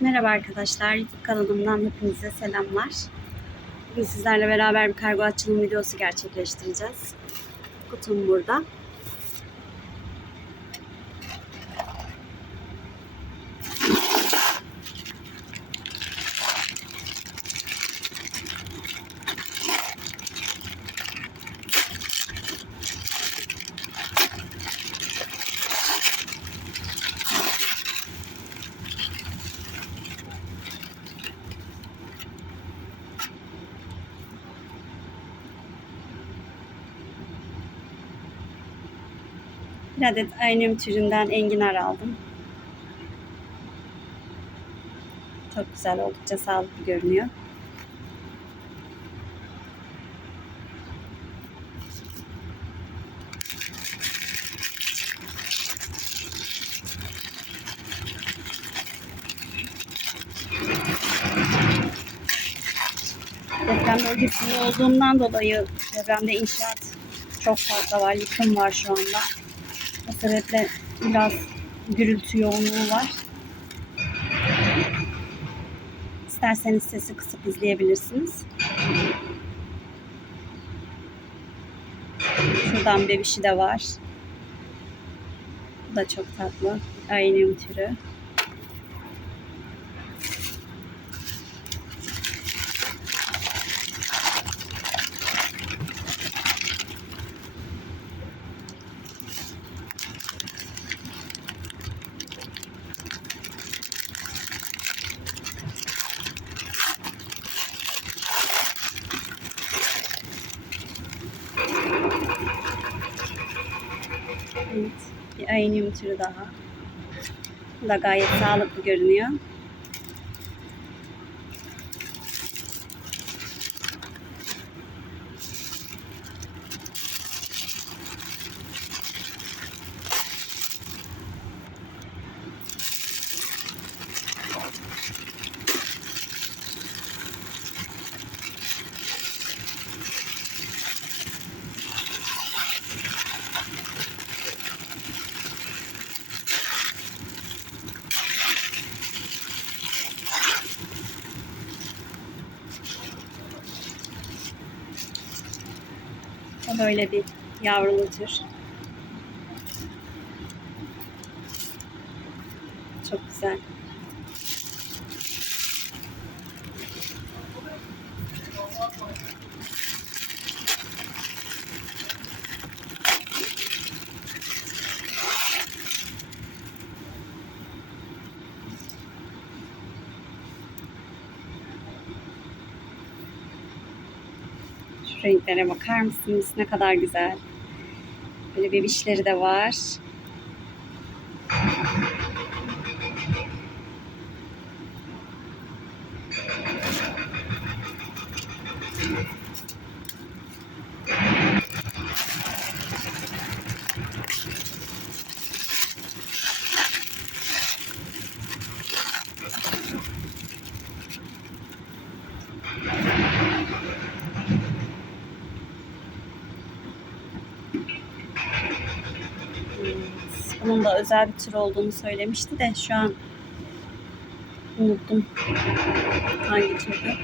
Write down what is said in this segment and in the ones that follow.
Merhaba arkadaşlar, YouTube kanalımdan hepinize selamlar. Bugün sizlerle beraber bir kargo açılım videosu gerçekleştireceğiz. Kutum burada. Bir adet aynı türünden enginar aldım. Çok güzel, oldukça sağlıklı görünüyor. Deprem bölgesinde olduğumdan dolayı çevremde inşaat çok fazla var. Yıkım var şu anda. Sebeple biraz gürültü yoğunluğu var. İsterseniz sesi kısıp izleyebilirsiniz. Şuradan bebişi de var. Bu da çok tatlı. Aynı türü. Evet. Aynium türü daha. Da gayet sağlıklı görünüyor. O da öyle bir yavrulu tür. Çok güzel. Renklere bakar mısınız? Ne kadar güzel. Böyle bebişleri de var. Bunun da özel bir tür olduğunu söylemişti de şu an unuttum hangi türdü.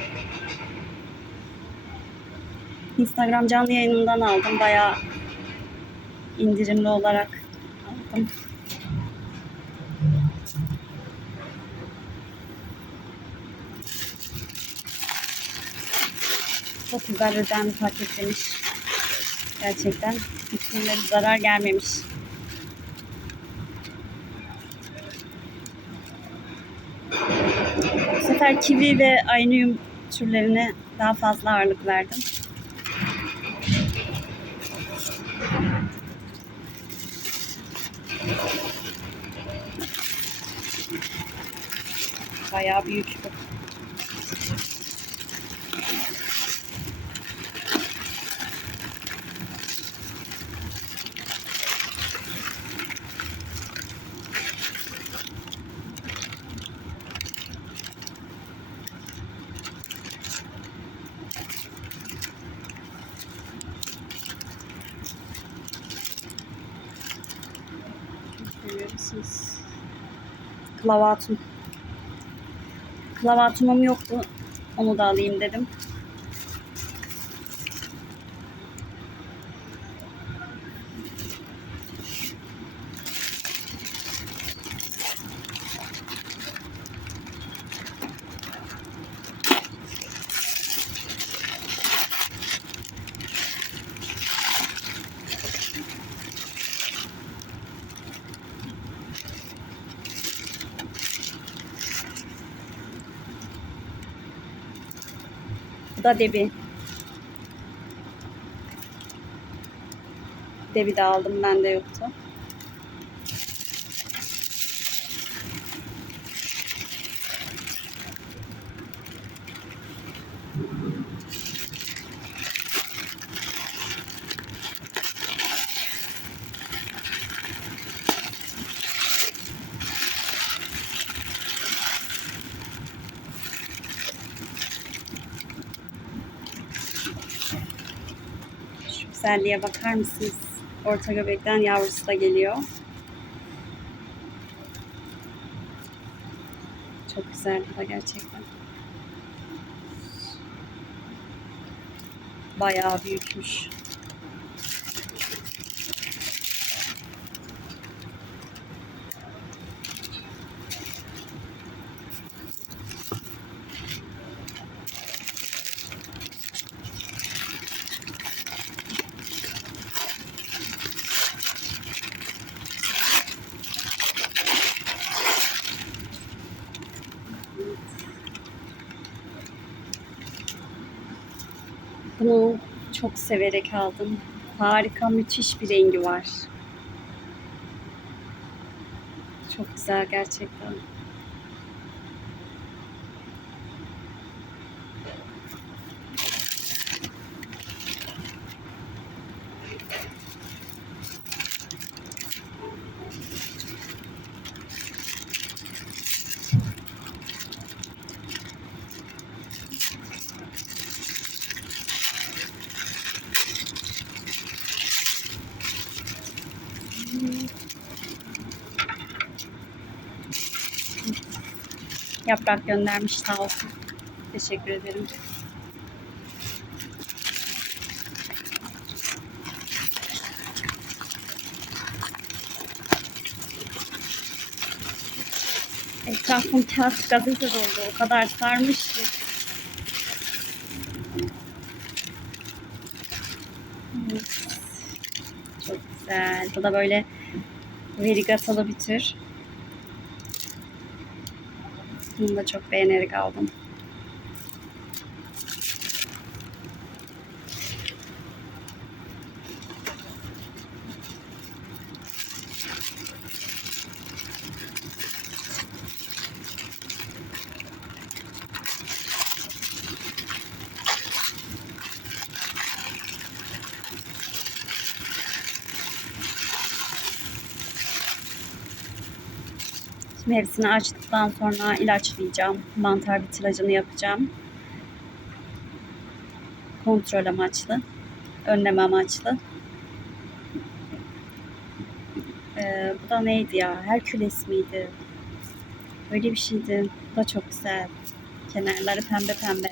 Instagram canlı yayınından aldım. Bayağı indirimli olarak aldım. Çok güzel özenli paketlemiş. Gerçekten bir zarar gelmemiş. Bu sefer kivi ve aynıyum türlerine daha fazla ağırlık verdim. Bayağı büyük bu. Musunuz? Klavatun. Klavatumum yoktu. Onu da alayım dedim. Da Debi. Debi de aldım. Bende yoktu. Güzelliğe bakar mısınız? Orta göbekten yavrusu da geliyor. Çok güzel bu da gerçekten. Bayağı büyükmüş. Bunu çok severek aldım. Harika, müthiş bir rengi var. Çok güzel gerçekten. Yaprak göndermiş sağ olsun. Teşekkür ederim. Etrafım kağıt gazete doldu. O kadar sarmış ki. Evet. Çok güzel. Bu da böyle verigatalı bir tür. Bunu da çok beğenerek aldım. Şimdi hepsini açtıktan sonra ilaçlayacağım. Mantar bitiracını yapacağım. Kontrol amaçlı. Önleme amaçlı. Ee, bu da neydi ya? Herküles miydi? Öyle bir şeydi. Bu da çok güzel. Kenarları pembe pembe.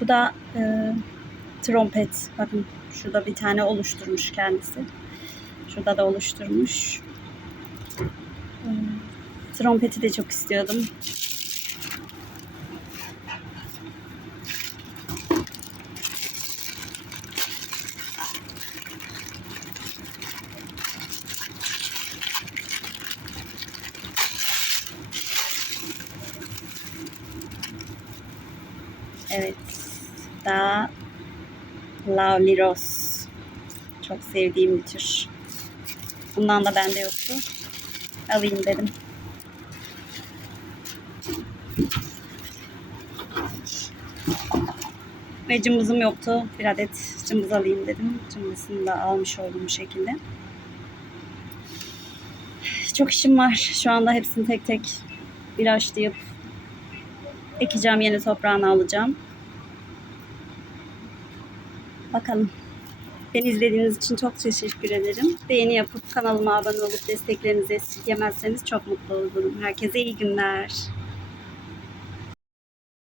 Bu da e, trompet. Bakın şurada bir tane oluşturmuş kendisi. Şurada da oluşturmuş. E, trompeti de çok istiyordum. Evet. Daha Lovely Rose. Çok sevdiğim bir tür. Bundan da bende yoktu. Alayım dedim. Ve cımbızım yoktu. Bir adet cımbız alayım dedim. Cımbızını da almış oldum bu şekilde. Çok işim var. Şu anda hepsini tek tek ilaçlayıp ekeceğim. Yeni toprağını alacağım. Bakalım. Beni izlediğiniz için çok teşekkür ederim. Beğeni yapıp kanalıma abone olup desteklerinizi esirgemezseniz çok mutlu olurum. Herkese iyi günler.